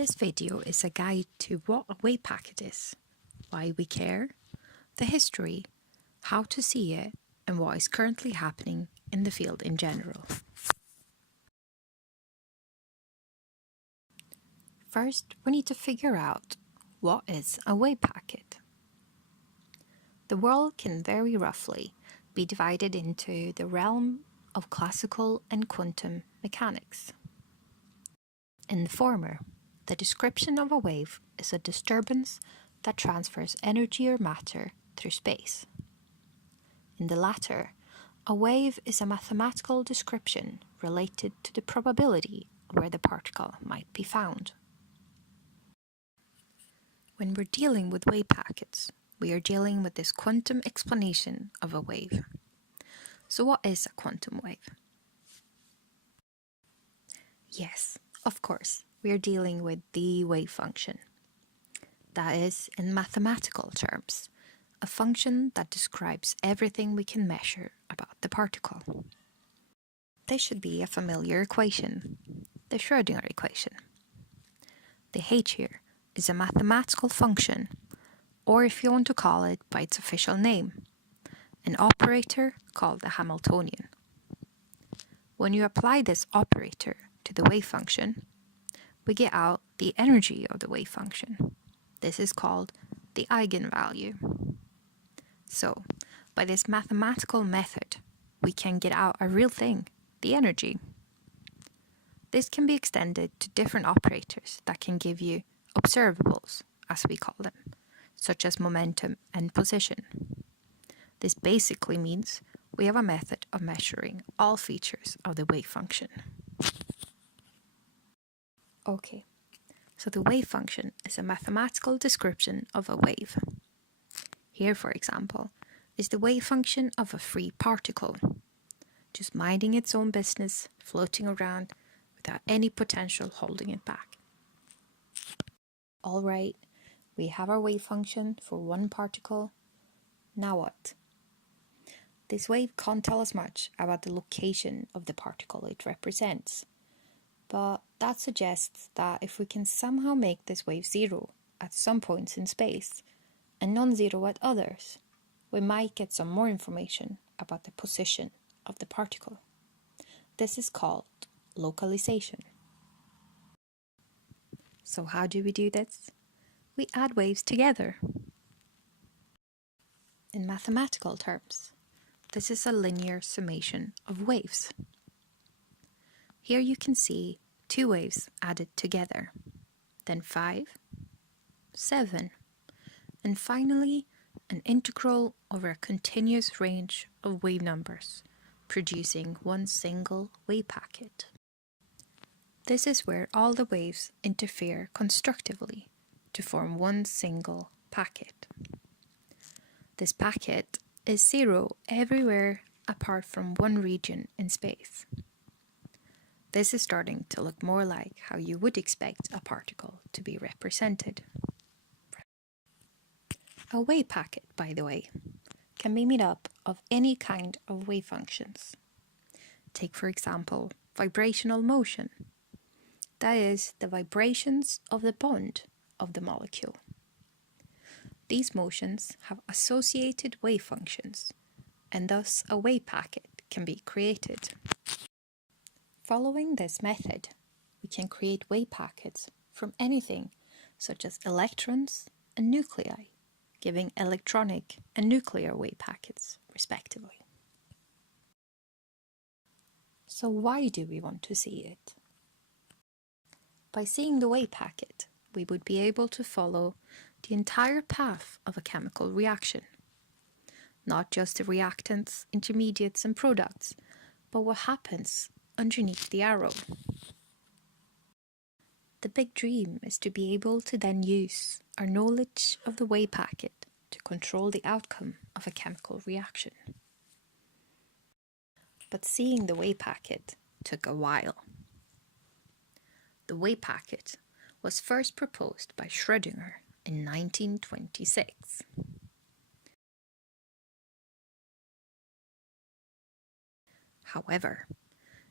This video is a guide to what a Wavepacket is, why we care, the history, how to see it, and what is currently happening in the field in general. First, we need to figure out what is a Wavepacket. The world can very roughly be divided into the realm of classical and quantum mechanics. In the former, the description of a wave is a disturbance that transfers energy or matter through space. In the latter, a wave is a mathematical description related to the probability of where the particle might be found. When we're dealing with wavepackets, we are dealing with this quantum explanation of a wave. So what is a quantum wave? Yes, of course, we are dealing with the wave function. That is, in mathematical terms, a function that describes everything we can measure about the particle. This should be a familiar equation, the Schrodinger equation. The h here is a mathematical function, or if you want to call it by its official name, an operator called the Hamiltonian. When you apply this operator to the wave function, we get out the energy of the wave function. This is called the eigenvalue. So, by this mathematical method, we can get out a real thing, the energy. This can be extended to different operators that can give you observables, as we call them, such as momentum and position. This basically means we have a method of measuring all features of the wave function. Okay, so the wave function is a mathematical description of a wave. Here, for example, is the wave function of a free particle, just minding its own business, floating around without any potential holding it back. All right, we have our wave function for one particle. Now what? This wave can't tell us much about the location of the particle it represents, but that suggests that if we can somehow make this wave zero at some points in space and non-zero at others, we might get some more information about the position of the particle. This is called localization. So how do we do this? We add waves together. In mathematical terms, this is a linear summation of waves. Here you can see two waves added together, then 5, 7, and finally an integral over a continuous range of wave numbers, producing one single wavepacket. This is where all the waves interfere constructively to form one single packet. This packet is zero everywhere apart from one region in space. This is starting to look more like how you would expect a particle to be represented. A wavepacket, by the way, can be made up of any kind of wave functions. Take, for example, vibrational motion. That is, the vibrations of the bond of the molecule. These motions have associated wave functions, and thus a wavepacket can be created. Following this method, we can create wavepackets from anything such as electrons and nuclei, giving electronic and nuclear wavepackets, respectively. So why do we want to see it? By seeing the wavepacket, we would be able to follow the entire path of a chemical reaction. Not just the reactants, intermediates and products, but what happens underneath the arrow. The big dream is to be able to then use our knowledge of the wavepacket to control the outcome of a chemical reaction. But seeing the wavepacket took a while. The wavepacket was first proposed by Schrodinger in 1926. However,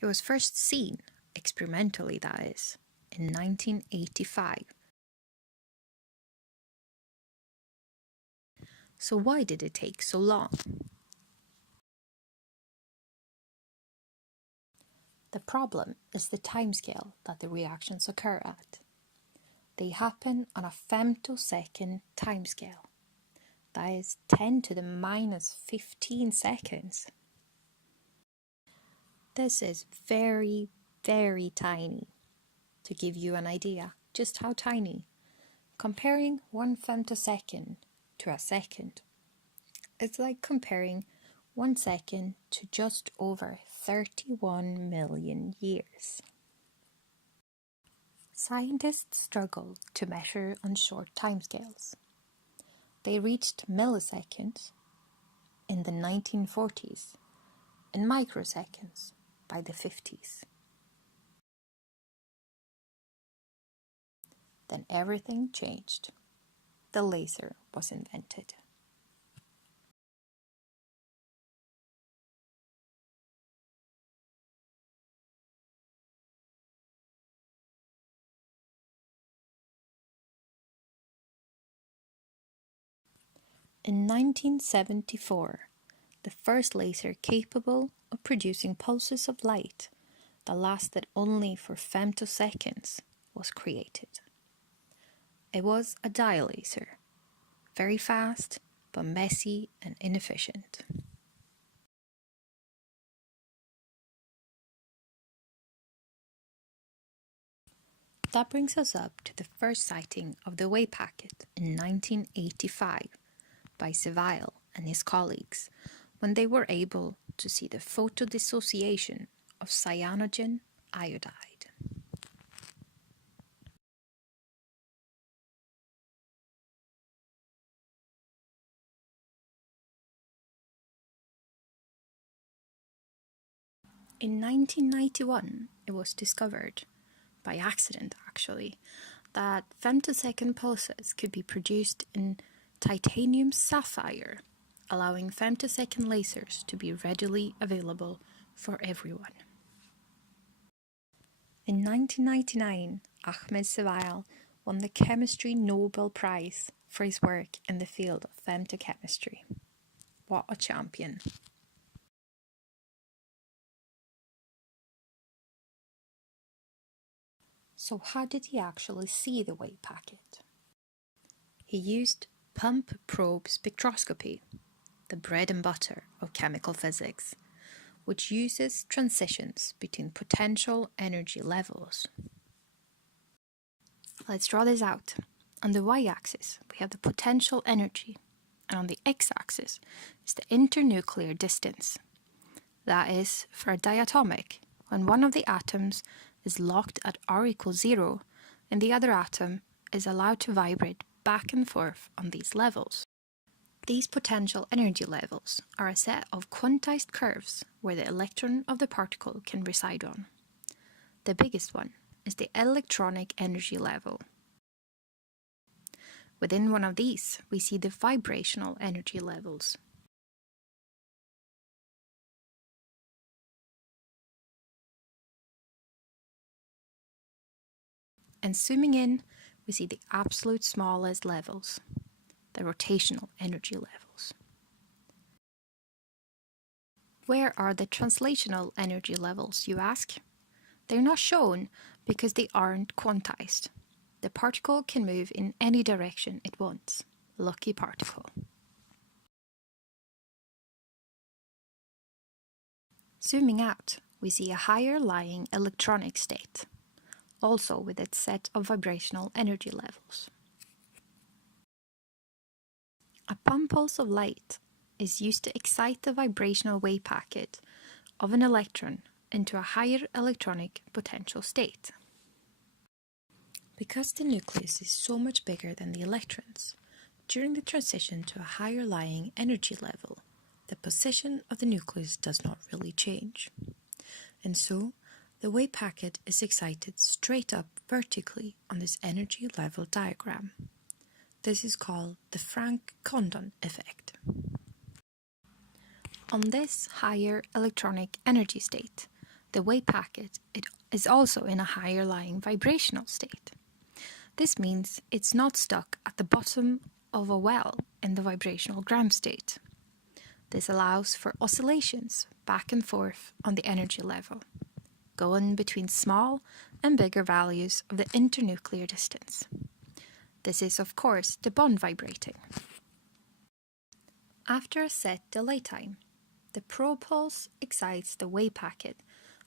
it was first seen, experimentally that is, in 1985. So why did it take so long? The problem is the timescale that the reactions occur at. They happen on a femtosecond timescale. That is 10 to the minus 15 seconds. This is very, very tiny. To give you an idea just how tiny, comparing 1 femtosecond to a second, it's like comparing 1 second to just over 31 million years. Scientists struggled to measure on short timescales. They reached milliseconds in the 1940s and microseconds by the 50s. Then everything changed. The laser was invented. In 1974, the first laser capable of producing pulses of light that lasted only for femtoseconds was created. It was a dye laser, very fast but messy and inefficient. That brings us up to the first sighting of the Wavepacket in 1985 by Seville and his colleagues, when they were able to see the photodissociation of cyanogen iodide. In 1991, it was discovered, by accident actually, that femtosecond pulses could be produced in titanium sapphire, allowing femtosecond lasers to be readily available for everyone. In 1999, Ahmed Seville won the Chemistry Nobel Prize for his work in the field of femtochemistry. What a champion! So how did he actually see the Wavepacket? He used pump probe spectroscopy, the bread and butter of chemical physics, which uses transitions between potential energy levels. Let's draw this out. On the y-axis, we have the potential energy, and on the x-axis is the internuclear distance. That is, for a diatomic, when one of the atoms is locked at r equals 0, and the other atom is allowed to vibrate back and forth on these levels. These potential energy levels are a set of quantized curves where the electron of the particle can reside on. The biggest one is the electronic energy level. Within one of these, we see the vibrational energy levels. And zooming in, we see the absolute smallest levels, the rotational energy levels. Where are the translational energy levels, you ask? They're not shown because they aren't quantized. The particle can move in any direction it wants. Lucky particle. Zooming out, we see a higher lying electronic state, also with its set of vibrational energy levels. A pump pulse of light is used to excite the vibrational Wavepacket of an electron into a higher electronic potential state. Because the nucleus is so much bigger than the electrons, during the transition to a higher lying energy level, the position of the nucleus does not really change. And so, the Wavepacket is excited straight up vertically on this energy level diagram. This is called the Franck-Condon effect. On this higher electronic energy state, the Wavepacket is also in a higher lying vibrational state. This means it's not stuck at the bottom of a well in the vibrational ground state. This allows for oscillations back and forth on the energy level, going between small and bigger values of the internuclear distance. This is, of course, the bond vibrating. After a set delay time, the probe pulse excites the Wavepacket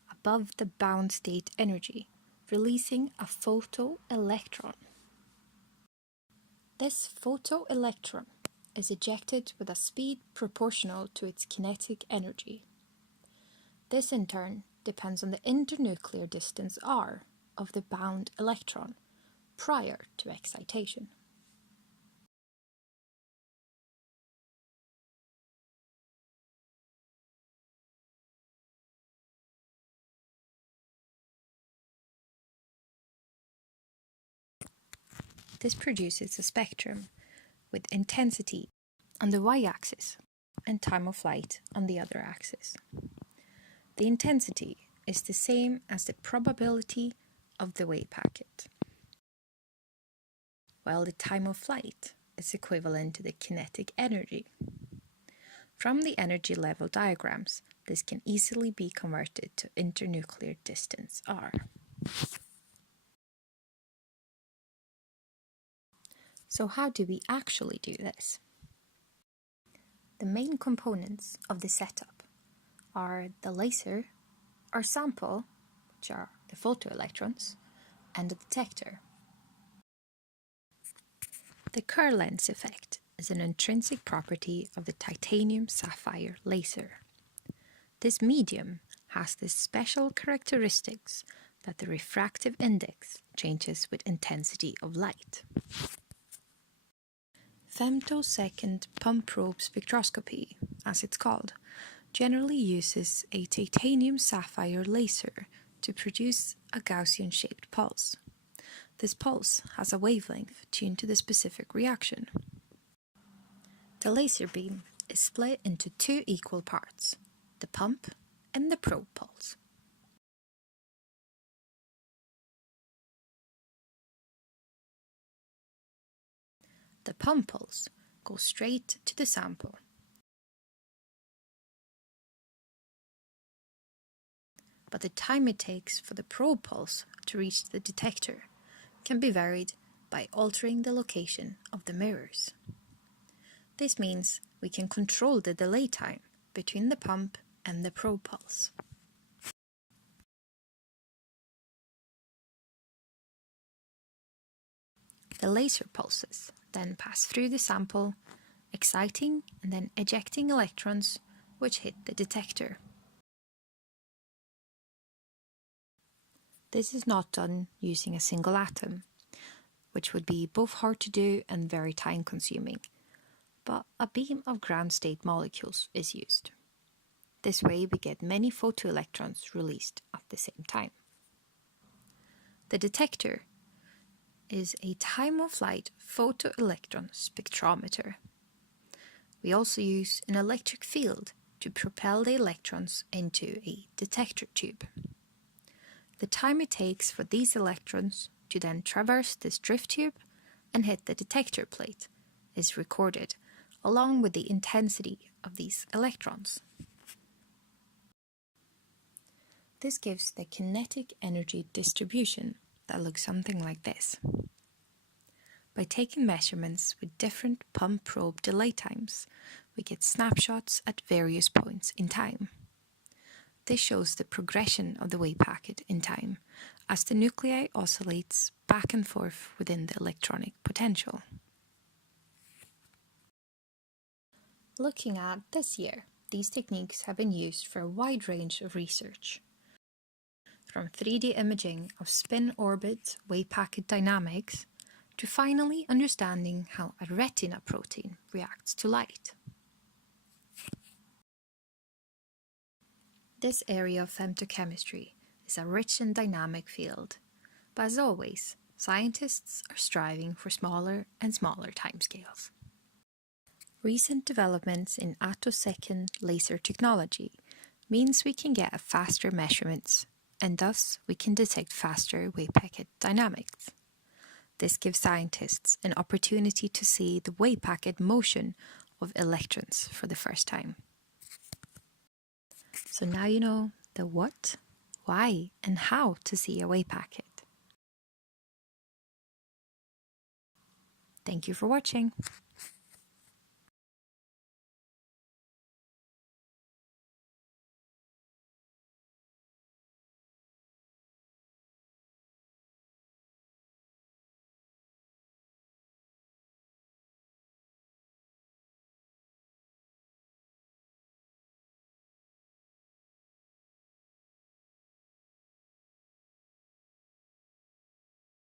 above the bound state energy, releasing a photoelectron. This photoelectron is ejected with a speed proportional to its kinetic energy. This in turn depends on the internuclear distance r of the bound electron prior to excitation. This produces a spectrum with intensity on the y-axis and time of flight on the other axis. The intensity is the same as the probability of the Wavepacket, while the time of flight is equivalent to the kinetic energy. From the energy level diagrams, this can easily be converted to internuclear distance r. So how do we actually do this? The main components of the setup are the laser, our sample, which are the photoelectrons, and the detector. The Kerr lens effect is an intrinsic property of the titanium sapphire laser. This medium has the special characteristics that the refractive index changes with intensity of light. Femtosecond pump probe spectroscopy, as it's called, generally uses a titanium sapphire laser to produce a Gaussian-shaped pulse. This pulse has a wavelength tuned to the specific reaction. The laser beam is split into two equal parts, the pump and the probe pulse. The pump pulse goes straight to the sample. But the time it takes for the probe pulse to reach the detector can be varied by altering the location of the mirrors. This means we can control the delay time between the pump and the probe pulse. The laser pulses then pass through the sample, exciting and then ejecting electrons which hit the detector. This is not done using a single atom, which would be both hard to do and very time-consuming, but a beam of ground state molecules is used. This way we get many photoelectrons released at the same time. The detector is a time-of-flight photoelectron spectrometer. We also use an electric field to propel the electrons into a detector tube. The time it takes for these electrons to then traverse this drift tube and hit the detector plate is recorded, along with the intensity of these electrons. This gives the kinetic energy distribution that looks something like this. By taking measurements with different pump probe delay times, we get snapshots at various points in time. This shows the progression of the Wavepacket in time as the nuclei oscillates back and forth within the electronic potential. Looking at this year, these techniques have been used for a wide range of research, from 3D imaging of spin orbit Wavepacket dynamics to finally understanding how a retina protein reacts to light. This area of femtochemistry is a rich and dynamic field, but as always, scientists are striving for smaller and smaller timescales. Recent developments in attosecond laser technology means we can get faster measurements and thus we can detect faster wavepacket dynamics. This gives scientists an opportunity to see the wavepacket motion of electrons for the first time. So now you know the what, why, and how to see a wavepacket. Thank you for watching.